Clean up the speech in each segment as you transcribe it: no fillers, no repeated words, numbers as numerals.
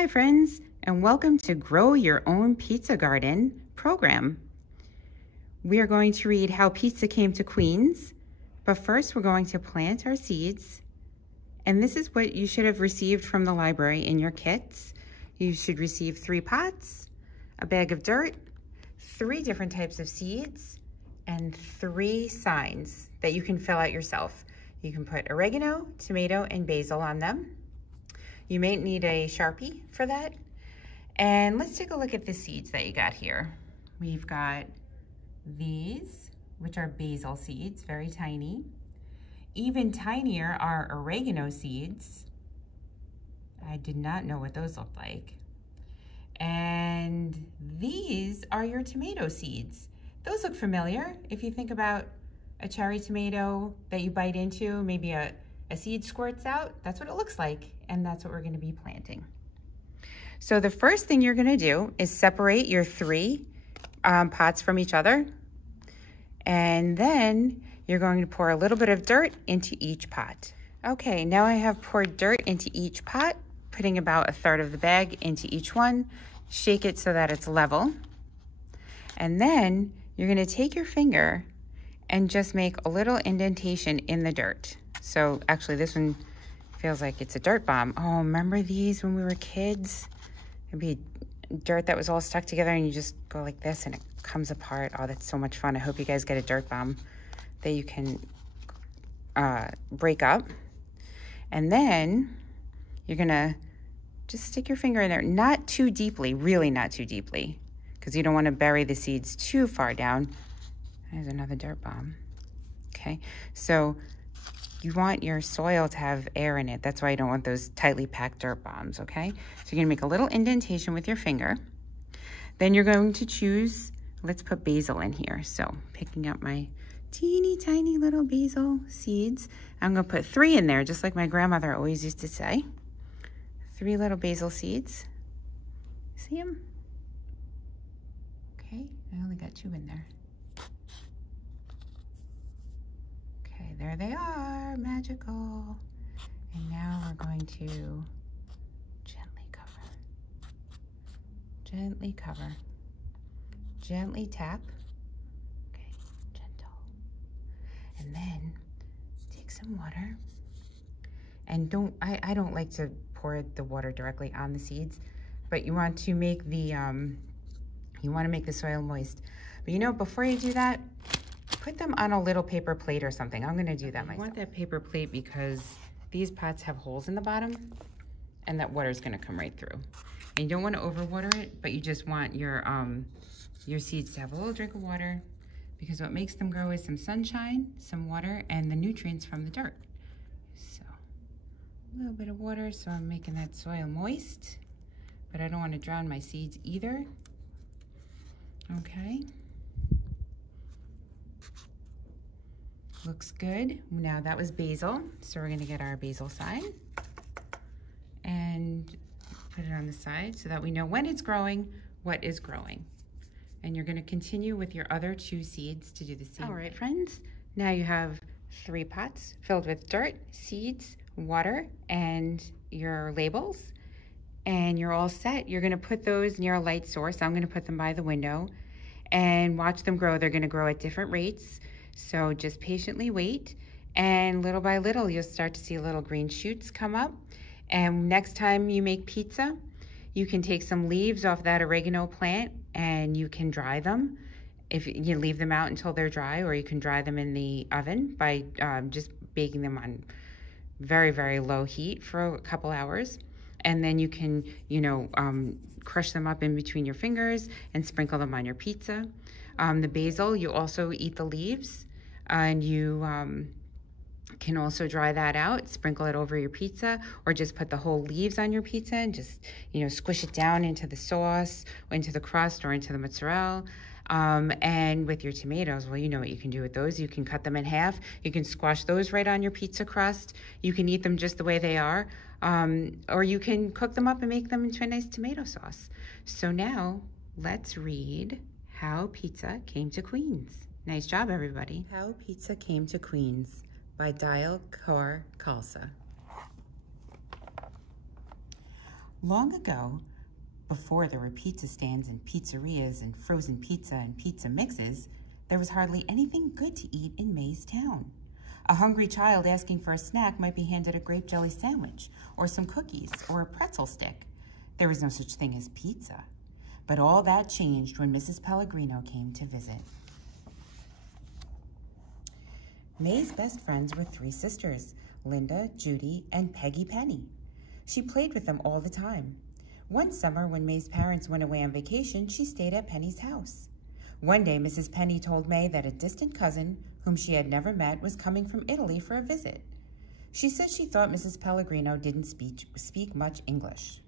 Hi friends, and welcome to Grow Your Own Pizza Garden program. We are going to read How Pizza Came to Queens, but first we're going to plant our seeds. And this is what you should have received from the library in your kits. You should receive 3 pots, a bag of dirt, 3 different types of seeds, and 3 signs that you can fill out yourself. You can put oregano, tomato, and basil on them. You may need a Sharpie for that. And let's take a look at the seeds that you got here. We've got these, which are basil seeds, very tiny. Even tinier are oregano seeds. I did not know what those looked like. And these are your tomato seeds. Those look familiar. If you think about a cherry tomato that you bite into, maybe a seed squirts out, that's what it looks like, and that's what we're gonna be planting. So the first thing you're gonna do is separate your 3 pots from each other, and then you're going to pour a little bit of dirt into each pot. Okay, now I have poured dirt into each pot, putting about 1/3 of the bag into each one. Shake it so that it's level. And then you're gonna take your finger and just make a little indentation in the dirt. So actually this one feels like it's a dirt bomb. Oh, remember these when we were kids? It'd be dirt that was all stuck together and you just go like this and it comes apart. Oh, that's so much fun. I hope you guys get a dirt bomb that you can break up. And then you're gonna just stick your finger in there, not too deeply, really not too deeply, because you don't want to bury the seeds too far down. There's another dirt bomb. Okay, so you want your soil to have air in it. That's why you don't want those tightly packed dirt bombs, okay? So you're gonna make a little indentation with your finger. Then you're going to choose, let's put basil in here. So picking up my teeny tiny little basil seeds. I'm gonna put 3 in there, just like my grandmother always used to say. 3 little basil seeds. See them? Okay, I only got 2 in there. Okay, there they are, magical. And now we're going to gently cover, gently tap. Okay, gentle. And then take some water. And I don't like to pour the water directly on the seeds, but you want to make the soil moist. But you know, before you do that, put them on a little paper plate or something. I'm gonna do that myself. I want that paper plate because these pots have holes in the bottom and that water is gonna come right through. And you don't wanna overwater it, but you just want your seeds to have a little drink of water, because what makes them grow is some sunshine, some water, and the nutrients from the dirt. So a little bit of water, so I'm making that soil moist, but I don't wanna drown my seeds either. Okay. Looks good. Now that was basil, so we're gonna get our basil sign and put it on the side so that we know when it's growing, what is growing. And you're gonna continue with your other 2 seeds to do the same. All right, friends, now you have 3 pots filled with dirt, seeds, water, and your labels, and you're all set. You're gonna put those near a light source. I'm gonna put them by the window and watch them grow. They're gonna grow at different rates. So just patiently wait, and little by little, you'll start to see little green shoots come up. And next time you make pizza, you can take some leaves off that oregano plant and you can dry them. If you leave them out until they're dry, or you can dry them in the oven by just baking them on very, very low heat for a couple hours. And then you can, crush them up in between your fingers and sprinkle them on your pizza. The basil, you also eat the leaves, and you can also dry that out, sprinkle it over your pizza, or just put the whole leaves on your pizza and just, squish it down into the sauce, or into the crust, or into the mozzarella. And with your tomatoes, well, you know what you can do with those. You can cut them in half. You can squash those right on your pizza crust. You can eat them just the way they are. Or you can cook them up and make them into a nice tomato sauce. So now let's read How Pizza Came to Queens. Nice job, everybody. How Pizza Came to Queens by Dial Kaur Khalsa. Long ago, before there were pizza stands and pizzerias and frozen pizza and pizza mixes, there was hardly anything good to eat in May's town. A hungry child asking for a snack might be handed a grape jelly sandwich, or some cookies, or a pretzel stick. There was no such thing as pizza. But all that changed when Mrs. Pellegrino came to visit. May's best friends were 3 sisters, Linda, Judy, and Peggy Penny. She played with them all the time. One summer, when May's parents went away on vacation, she stayed at Penny's house. One day, Mrs. Penny told May that a distant cousin, whom she had never met, was coming from Italy for a visit. She said she thought Mrs. Pellegrino didn't speak much English.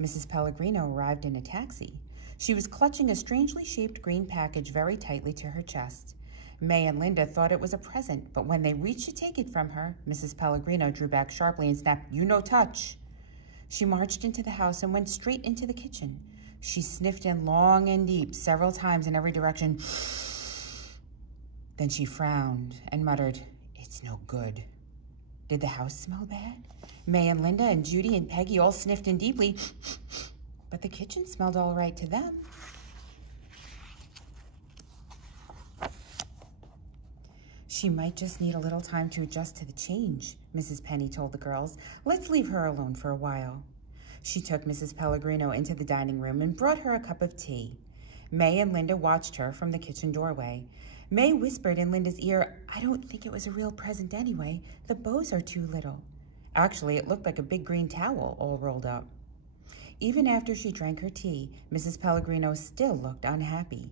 Mrs. Pellegrino arrived in a taxi. She was clutching a strangely shaped green package very tightly to her chest. May and Linda thought it was a present, but when they reached to take it from her, Mrs. Pellegrino drew back sharply and snapped, "You no touch." She marched into the house and went straight into the kitchen. She sniffed in long and deep several times in every direction. Then she frowned and muttered, "It's no good." Did the house smell bad? May and Linda and Judy and Peggy all sniffed in deeply, but the kitchen smelled all right to them. "She might just need a little time to adjust to the change," Mrs. Penny told the girls. "Let's leave her alone for a while." She took Mrs. Pellegrino into the dining room and brought her a cup of tea. May and Linda watched her from the kitchen doorway. May whispered in Linda's ear, "I don't think it was a real present anyway. The bows are too little." Actually, it looked like a big green towel all rolled up. Even after she drank her tea, Mrs. Pellegrino still looked unhappy.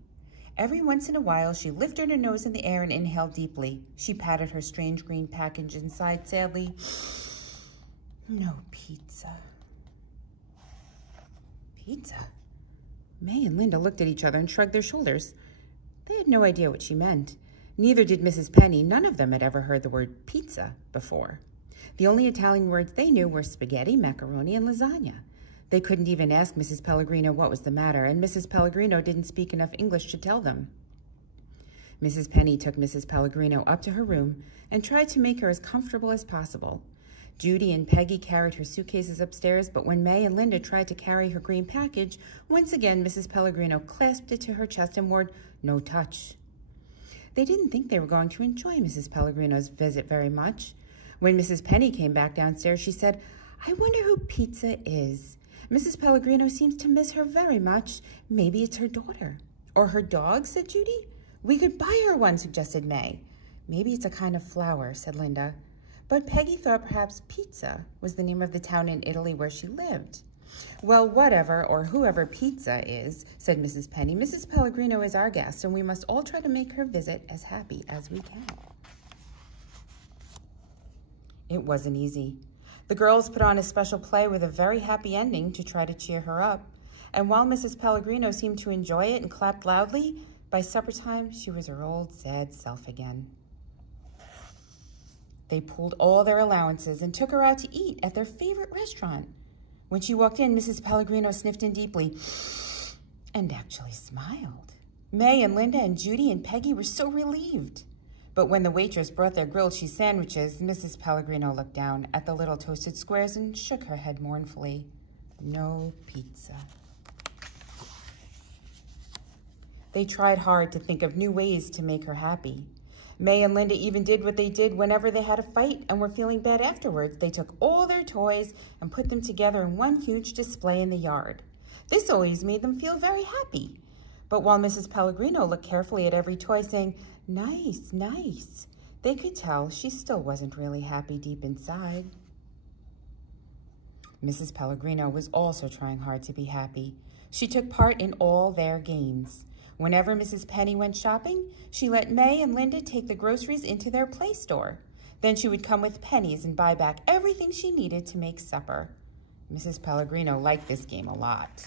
Every once in a while, she lifted her nose in the air and inhaled deeply. She patted her strange green package and sighed sadly, "No pizza." Pizza? May and Linda looked at each other and shrugged their shoulders. They had no idea what she meant. Neither did Mrs. Penny. None of them had ever heard the word pizza before. The only Italian words they knew were spaghetti, macaroni, and lasagna. They couldn't even ask Mrs. Pellegrino what was the matter, and Mrs. Pellegrino didn't speak enough English to tell them. Mrs. Penny took Mrs. Pellegrino up to her room and tried to make her as comfortable as possible. Judy and Peggy carried her suitcases upstairs, but when May and Linda tried to carry her green package, once again Mrs. Pellegrino clasped it to her chest and warned, "No touch." They didn't think they were going to enjoy Mrs. Pellegrino's visit very much. When Mrs. Penny came back downstairs, she said, "I wonder who Pizza is. Mrs. Pellegrino seems to miss her very much. Maybe it's her daughter." "Or her dog," said Judy. "We could buy her one," suggested May. "Maybe it's a kind of flower," said Linda. But Peggy thought perhaps Pizza was the name of the town in Italy where she lived. "Well, whatever or whoever Pizza is," said Mrs. Penny, "Mrs. Pellegrino is our guest, and we must all try to make her visit as happy as we can." It wasn't easy. The girls put on a special play with a very happy ending to try to cheer her up. And while Mrs. Pellegrino seemed to enjoy it and clapped loudly, by supper time she was her old sad self again. They pooled all their allowances and took her out to eat at their favorite restaurant. When she walked in, Mrs. Pellegrino sniffed in deeply and actually smiled. May and Linda and Judy and Peggy were so relieved. But when the waitress brought their grilled cheese sandwiches, Mrs. Pellegrino looked down at the little toasted squares and shook her head mournfully. No pizza. They tried hard to think of new ways to make her happy. May and Linda even did what they did whenever they had a fight and were feeling bad afterwards. They took all their toys and put them together in one huge display in the yard. This always made them feel very happy. But while Mrs. Pellegrino looked carefully at every toy saying, "Nice, nice," they could tell she still wasn't really happy deep inside. Mrs. Pellegrino was also trying hard to be happy. She took part in all their games. Whenever Mrs. Penny went shopping, she let May and Linda take the groceries into their play store. Then she would come with pennies and buy back everything she needed to make supper. Mrs. Pellegrino liked this game a lot.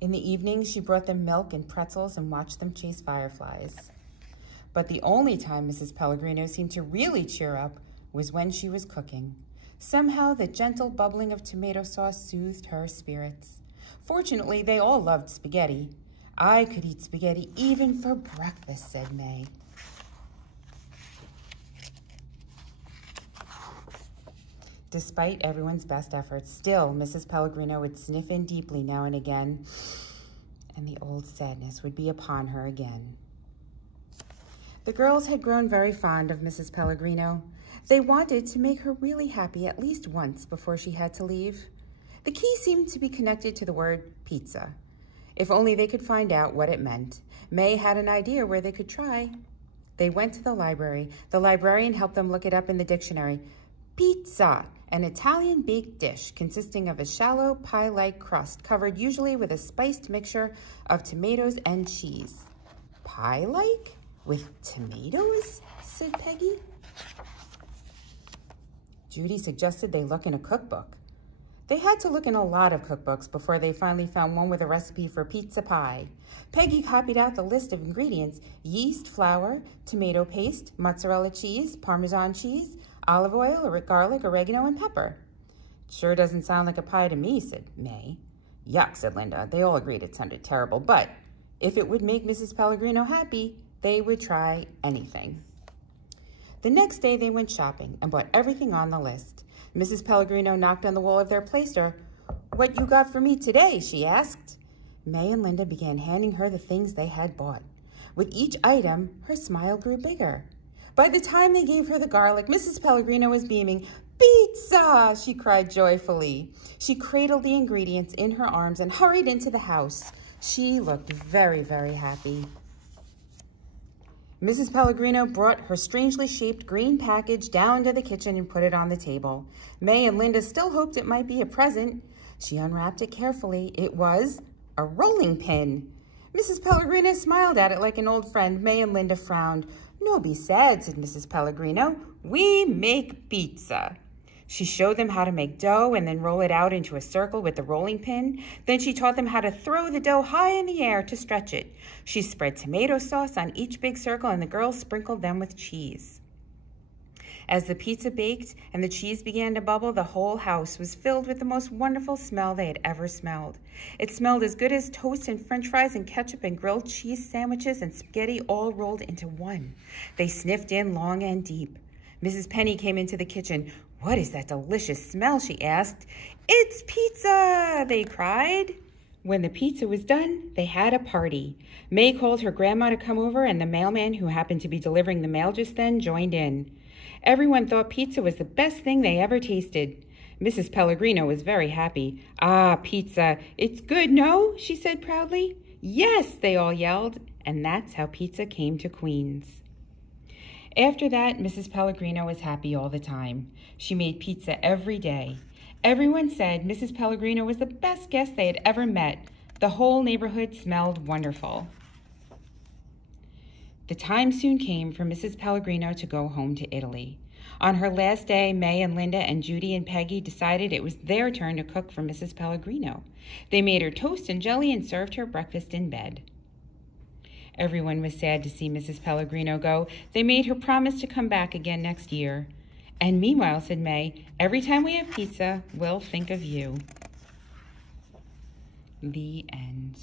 In the evening, she brought them milk and pretzels and watched them chase fireflies. But the only time Mrs. Pellegrino seemed to really cheer up was when she was cooking. Somehow, the gentle bubbling of tomato sauce soothed her spirits. Fortunately, they all loved spaghetti. "I could eat spaghetti even for breakfast," said May. Despite everyone's best efforts, still Mrs. Pellegrino would sniff in deeply now and again, and the old sadness would be upon her again. The girls had grown very fond of Mrs. Pellegrino. They wanted to make her really happy at least once before she had to leave. The key seemed to be connected to the word pizza. If only they could find out what it meant. May had an idea where they could try. They went to the library. The librarian helped them look it up in the dictionary. Pizza, an Italian baked dish consisting of a shallow pie-like crust covered usually with a spiced mixture of tomatoes and cheese. Pie-like? With tomatoes? Said Peggy. Judy suggested they look in a cookbook. They had to look in a lot of cookbooks before they finally found one with a recipe for pizza pie. Peggy copied out the list of ingredients: yeast, flour, tomato paste, mozzarella cheese, Parmesan cheese, olive oil, garlic, oregano, and pepper. Sure doesn't sound like a pie to me, said May. Yuck, said Linda. They all agreed it sounded terrible, but if it would make Mrs. Pellegrino happy, they would try anything. The next day they went shopping and bought everything on the list. Mrs. Pellegrino knocked on the wall of their playstore. "What you got for me today?" she asked. May and Linda began handing her the things they had bought. With each item, her smile grew bigger. By the time they gave her the garlic, Mrs. Pellegrino was beaming. "Pizza!" she cried joyfully. She cradled the ingredients in her arms and hurried into the house. She looked very, very happy. Mrs. Pellegrino brought her strangely shaped green package down to the kitchen and put it on the table. May and Linda still hoped it might be a present. She unwrapped it carefully. It was a rolling pin. Mrs. Pellegrino smiled at it like an old friend. May and Linda frowned. "No be sad," said Mrs. Pellegrino. "We make pizza." She showed them how to make dough and then roll it out into a circle with the rolling pin. Then she taught them how to throw the dough high in the air to stretch it. She spread tomato sauce on each big circle and the girls sprinkled them with cheese. As the pizza baked and the cheese began to bubble, the whole house was filled with the most wonderful smell they had ever smelled. It smelled as good as toast and french fries and ketchup and grilled cheese sandwiches and spaghetti all rolled into one. They sniffed in long and deep. Mrs. Penny came into the kitchen. "What is that delicious smell?" she asked. "It's pizza!" they cried. When the pizza was done, they had a party. May called her grandma to come over, and the mailman, who happened to be delivering the mail just then, joined in. Everyone thought pizza was the best thing they ever tasted. Mrs. Pellegrino was very happy. "Ah, pizza, it's good, no?" she said proudly. "Yes," they all yelled, and that's how pizza came to Queens. After that, Mrs. Pellegrino was happy all the time. She made pizza every day. Everyone said Mrs. Pellegrino was the best guest they had ever met. The whole neighborhood smelled wonderful. The time soon came for Mrs. Pellegrino to go home to Italy. On her last day, May and Linda and Judy and Peggy decided it was their turn to cook for Mrs. Pellegrino. They made her toast and jelly and served her breakfast in bed. Everyone was sad to see Mrs. Pellegrino go. They made her promise to come back again next year. "And meanwhile," said May, "every time we have pizza, we'll think of you." The end.